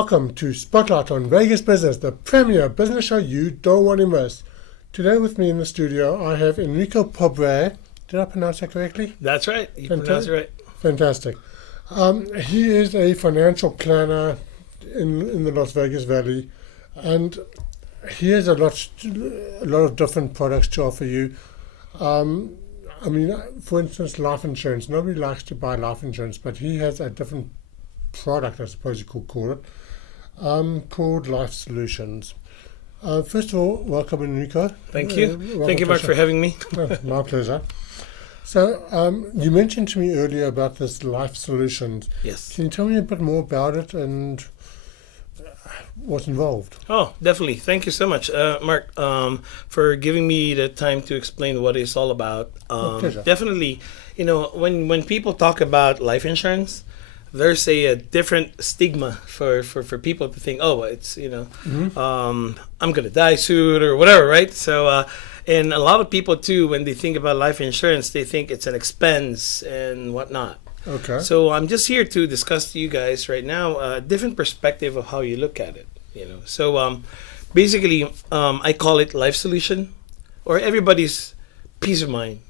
Welcome to Spotlight on Vegas Business, the premier business show you don't want to miss. Today with me in the studio, I have Enrico Pobre. Did I pronounce that correctly? That's right. You pronounced it right. Fantastic. He is a financial planner in the Las Vegas Valley, and he has a lot of different products to offer you. For instance, life insurance. Nobody likes to buy life insurance, but he has a different product, I suppose you could call it, called Life Solutions. First of all, welcome, Enrico. Thank you. Thank you, Mark, for having me. My pleasure. So, you mentioned to me earlier about this Life Solutions. Yes. Can you tell me a bit more about it and what's involved? Oh, definitely. Thank you so much, Mark, for giving me the time to explain what it's all about. Pleasure. Definitely, when people talk about life insurance, there's a different stigma for people to think, oh, it's, I'm going to die soon or whatever, right? So, and a lot of people, too, when they think about life insurance, they think it's an expense and whatnot. Okay. So I'm just here to discuss to you guys right now a different perspective of how you look at it. So basically, I call it life solution, or everybody's peace of mind.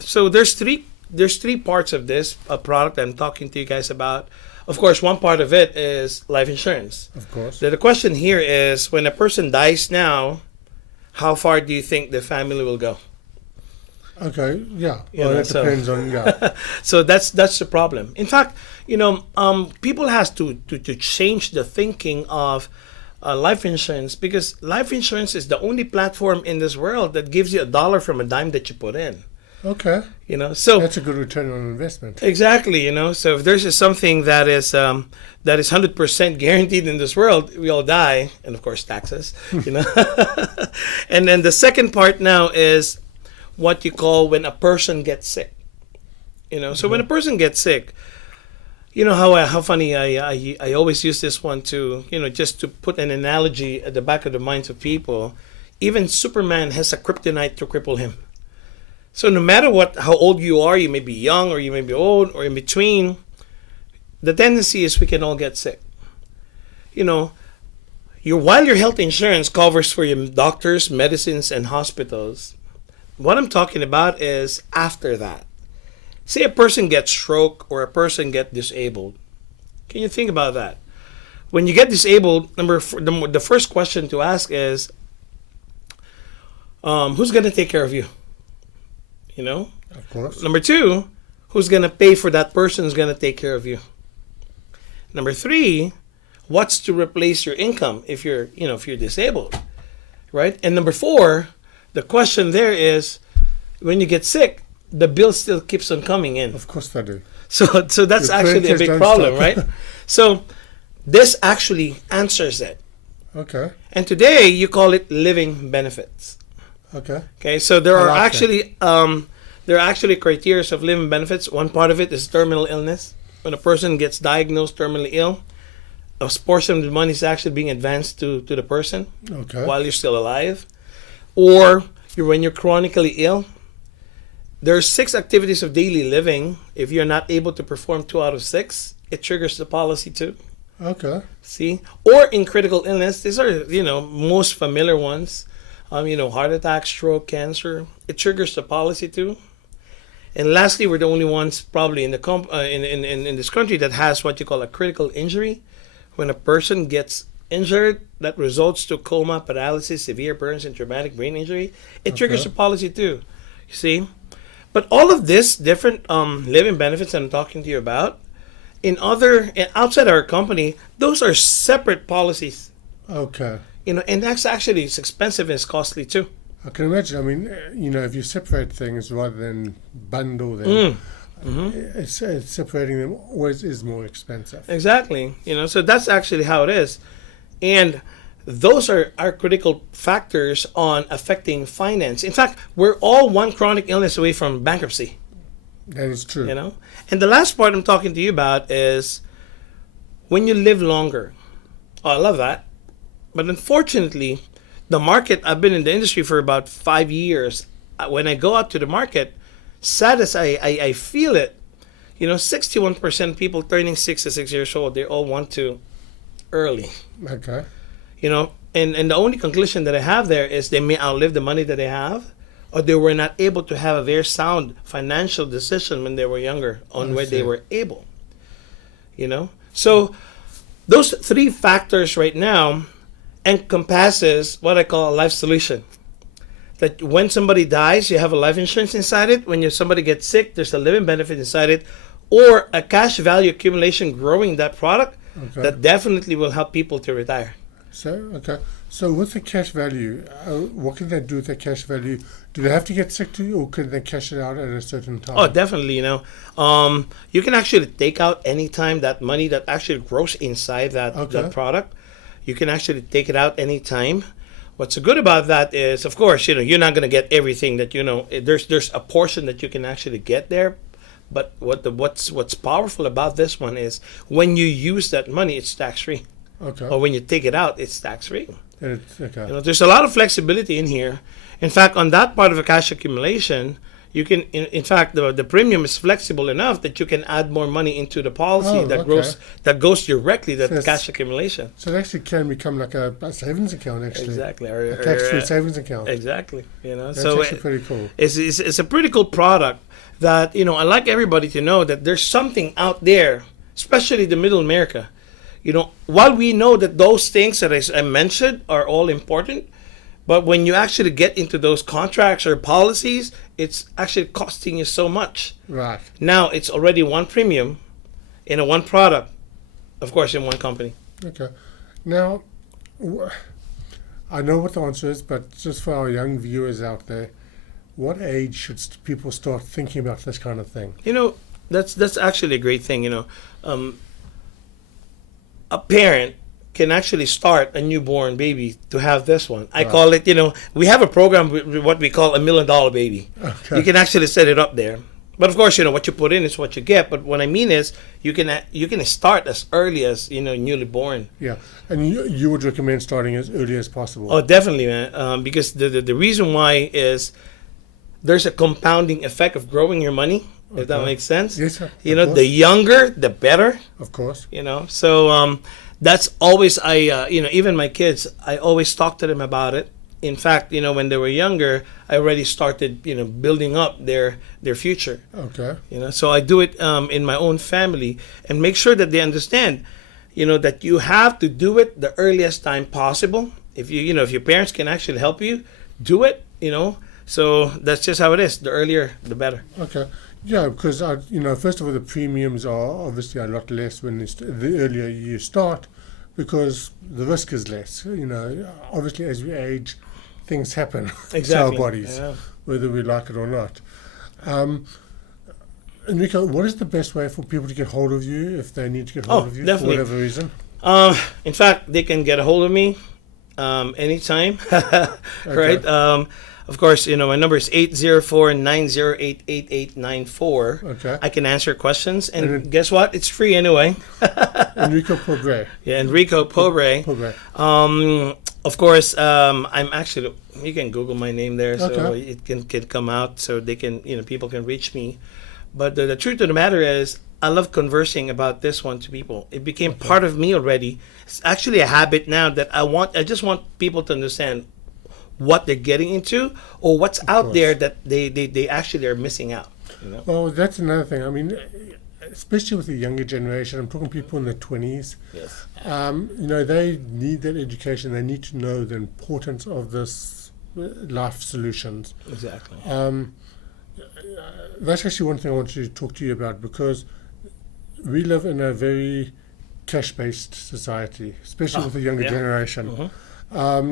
So there's three parts of this product I'm talking to you guys about. Of course, one part of it is life insurance. Of course. The question here is, when a person dies now, how far do you think the family will go? Okay, yeah. That depends on, yeah. So that's the problem. In fact, people has to change the thinking of life insurance, because life insurance is the only platform in this world that gives you $1 from a dime that you put in. Okay. So that's a good return on investment. Exactly. So if there's something that is 100% guaranteed in this world, we all die, and of course taxes. And then the second part now is what you call when a person gets sick. So when a person gets sick, how funny I always use this one to just to put an analogy at the back of the minds of people. Even Superman has a kryptonite to cripple him. So no matter how old you are, you may be young or you may be old or in between, the tendency is we can all get sick. While your health insurance covers for your doctors, medicines, and hospitals, what I'm talking about is after that. Say a person gets stroke or a person gets disabled. Can you think about that? When you get disabled, the first question to ask is, who's going to take care of you? Of course. Number two, who's going to pay for that person who's going to take care of you? Number three, what's to replace your income if you're disabled, right? And number four, the question there is, when you get sick, the bill still keeps on coming in. Of course they do. So that's actually a big problem, right? So this actually answers it. Okay. And today you call it living benefits. Okay. So there are actually criteria of living benefits. One part of it is terminal illness. When a person gets diagnosed terminally ill, a portion of the money is actually being advanced to the person while you're still alive. Or when you're chronically ill, there are 6 activities of daily living. If you're not able to perform 2 out of 6, it triggers the policy too. Okay. See? Or in critical illness, these are, most familiar ones. Heart attack, stroke, cancer. It triggers the policy too. And lastly, we're the only ones probably in this country that has what you call a critical injury. When a person gets injured that results to coma, paralysis, severe burns, and traumatic brain injury, it triggers the policy too. You see? But all of this different living benefits that I'm talking to you about, outside our company, those are separate policies. Okay. And that's actually, it's expensive and it's costly too. I can imagine. If you separate things rather than bundle them, it's separating them always is more expensive. Exactly. So that's actually how it is. And those are critical factors on affecting finance. In fact, we're all one chronic illness away from bankruptcy. That is true. And the last part I'm talking to you about is when you live longer. Oh, I love that. But unfortunately, the market, I've been in the industry for about 5 years. When I go out to the market, sad as I feel it, 61% people turning 66 years old, they all want to early. Okay. You know, and the only conclusion that I have there is they may outlive the money that they have, or they were not able to have a very sound financial decision when they were younger on where they were able. You know, so those three factors right now encompasses what I call a life solution. That when somebody dies, you have a life insurance inside it. When somebody gets sick, there's a living benefit inside it, or a cash value accumulation growing that product that definitely will help people to retire. So with the cash value, what can they do with the cash value? Do they have to get sick too, or can they cash it out at a certain time? Oh, definitely. You know, you can actually take out anytime that money that actually grows inside that product. You can actually take it out anytime. What's good about that is, of course, you know, you're not going to get everything that, you know, there's a portion that you can actually get there. But what's powerful about this one is when you use that money, it's tax free. Okay. Or when you take it out, it's tax free. Okay. You know, there's a lot of flexibility in here. In fact, on that part of a cash accumulation, you can, in fact, the premium is flexible enough that you can add more money into the policy that goes directly to cash accumulation. So it actually can become like a savings account, actually. Exactly. A tax-free savings account. Exactly. You know, that's actually pretty cool. It's a pretty cool product that, you know, I like everybody to know that there's something out there, especially the middle America. You know, while we know that those things that I mentioned are all important, but when you actually get into those contracts or policies, it's actually costing you so much. Right. Now it's already one premium in a one product, of course, in one company. Okay. Now, I know what the answer is, but just for our young viewers out there, what age should people start thinking about this kind of thing? You know, that's actually a great thing. You know, a parent can actually start a newborn baby to have this one. I call it, you know, we have a program with what we call $1 million baby. Okay. You can actually set it up there. But of course, you know, what you put in is what you get. But what I mean is you can start as early as, you know, newly born. Yeah. And you would recommend starting as early as possible? Oh, definitely, man. Because the reason why is there's a compounding effect of growing your money, if that makes sense. Yes, sir. You know, the younger, the better. Of course. You know, so that's always, you know, even my kids, I always talk to them about it. In fact, you know, when they were younger, I already started, you know, building up their future. Okay. You know, so I do it in my own family and make sure that they understand, you know, that you have to do it the earliest time possible. If if your parents can actually help you, do it, you know. So that's just how it is. The earlier, the better. Okay. Yeah, because, first of all, the premiums are obviously a lot less the earlier you start, because the risk is less. You know, obviously as we age, things happen to our bodies, whether we like it or not. Enrico, what is the best way for people to get hold of you if they need to get hold of you definitely. For whatever reason? In fact, they can get a hold of me anytime, right? Of course, you know, my number is 804-908-8894. Okay. I can answer questions. And guess what? It's free anyway. Enrico Pobre. Yeah, Enrico Pobre. Of course, I'm actually, you can Google my name there, so it can come out, so they can, you know, people can reach me. But the truth of the matter is, I love conversing about this one to people. It became part of me already. It's actually a habit now that I just want people to understand what they're getting into or what's out there that they actually are missing out. You know? Well, that's another thing. I mean, especially with the younger generation, I'm talking people in their 20s. Yes. You know, they need that education. They need to know the importance of this life solutions. Exactly. That's actually one thing I wanted to talk to you about, because we live in a very cash-based society, especially with the younger generation. Mm-hmm.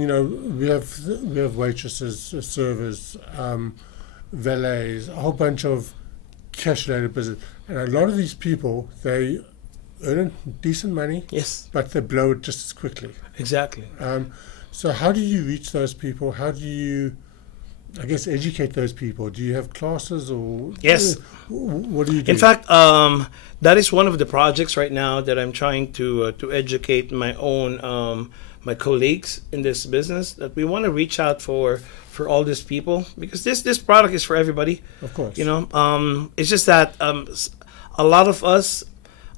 You know, we have waitresses, servers, valets, a whole bunch of cash-related business, and a lot of these people, they earn decent money, yes, but they blow it just as quickly. Exactly. So how do you reach those people? How do you, I guess, educate those people? Do you have classes or? Yes. What do you do? In fact, that is one of the projects right now that I'm trying to educate my own my colleagues in this business, that we want to reach out for all these people, because this product is for everybody. Of course. You know, it's just that a lot of us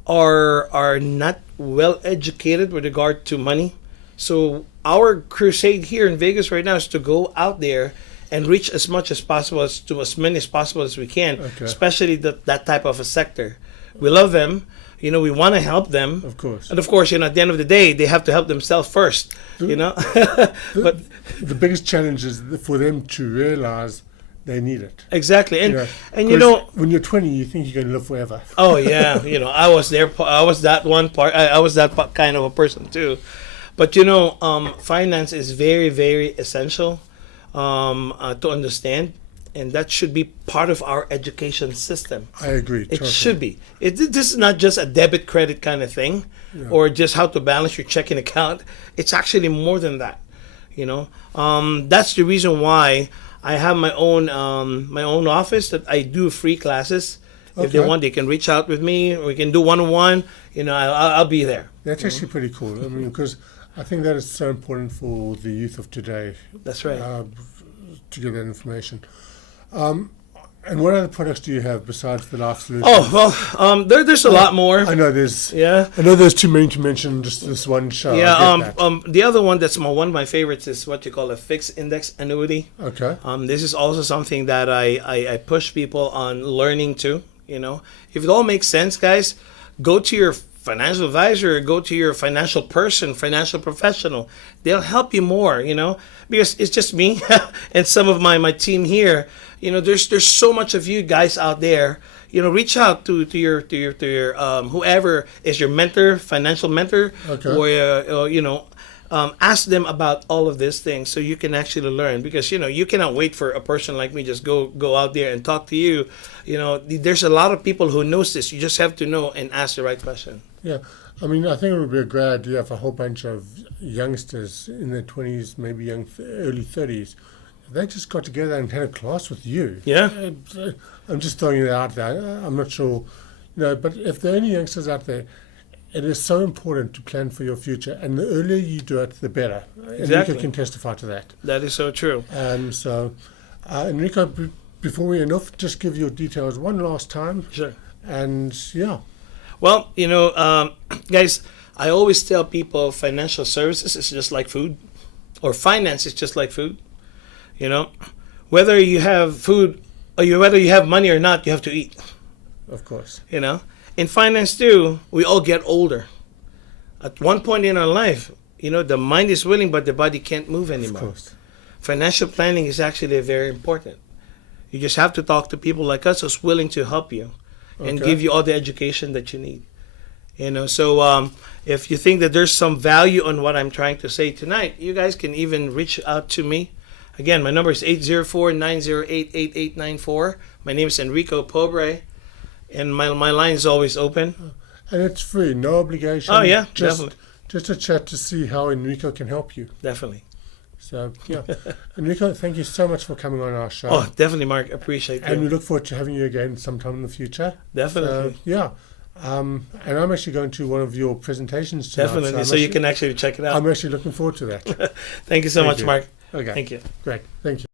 are not well educated with regard to money. So our crusade here in Vegas right now is to go out there and reach as much as possible to as many as possible as we can, especially that type of a sector. We love them. You know, we want to help them. Of course. And of course, you know, at the end of the day, they have to help themselves first, you know. But the biggest challenge is for them to realize they need it. Exactly. And, when you're 20, you think you're going to live forever. Oh, yeah. You know, I was there. I was that one part. I was that kind of a person, too. But, you know, finance is very, very essential to understand. And that should be part of our education system. I agree. It totally. should be. This is not just a debit credit kind of thing, or just how to balance your checking account. It's actually more than that. You know, that's the reason why I have my own office that I do free classes. If they want, they can reach out with me. We can do one-on-one. You know, I'll be there. That's actually pretty cool. I mean, because I think that is so important for the youth of today. That's right. To get that information. And what other products do you have besides the Life Solution? Oh, well, there's a lot more. I know there's. Yeah. I know there's too many to mention. Just this one show. Yeah. The other one that's one of my favorites is what you call a fixed index annuity. Okay. This is also something that I push people on learning too. You know, if it all makes sense, guys, go to your financial advisor, go to your financial person, financial professional. They'll help you more, you know, because it's just me and some of my team here. You know, there's so much of you guys out there. You know, reach out to your whoever is your mentor, financial mentor, or you know, ask them about all of these things so you can actually learn, because you know you cannot wait for a person like me just go out there and talk to you. You know, there's a lot of people who knows this. You just have to know and ask the right question. Yeah, I mean, I think it would be a great idea if a whole bunch of youngsters in their 20s, maybe early 30s, they just got together and had a class with you. Yeah. I'm just throwing it out there. I'm not sure, you know, but if there are any youngsters out there, it is so important to plan for your future, and the earlier you do it, the better. Exactly. Enrico can testify to that. That is so true. So, Enrico, before we end off, just give your details one last time. Sure. And yeah. Well, you know, guys, I always tell people financial services is just like food, or finance is just like food. You know, whether you have food or whether you have money or not, you have to eat. Of course. You know, in finance too, we all get older. At one point in our life, you know, the mind is willing, but the body can't move anymore. Of course. Financial planning is actually very important. You just have to talk to people like us who's willing to help you and give you all the education that you need. You know, so if you think that there's some value on what I'm trying to say tonight, you guys can even reach out to me. Again, my number is 804-908-8894. My name is Enrico Pobre, and my line is always open. And it's free, no obligation. Oh, yeah, just, definitely. Just a chat to see how Enrico can help you. Definitely. So, yeah. Enrico, thank you so much for coming on our show. Oh, definitely, Mark. Appreciate it. And we look forward to having you again sometime in the future. Definitely. So, yeah. And I'm actually going to one of your presentations tonight. Definitely, so you can actually check it out. I'm actually looking forward to that. Thank you so much, Mark. Okay. Thank you. Great. Thank you.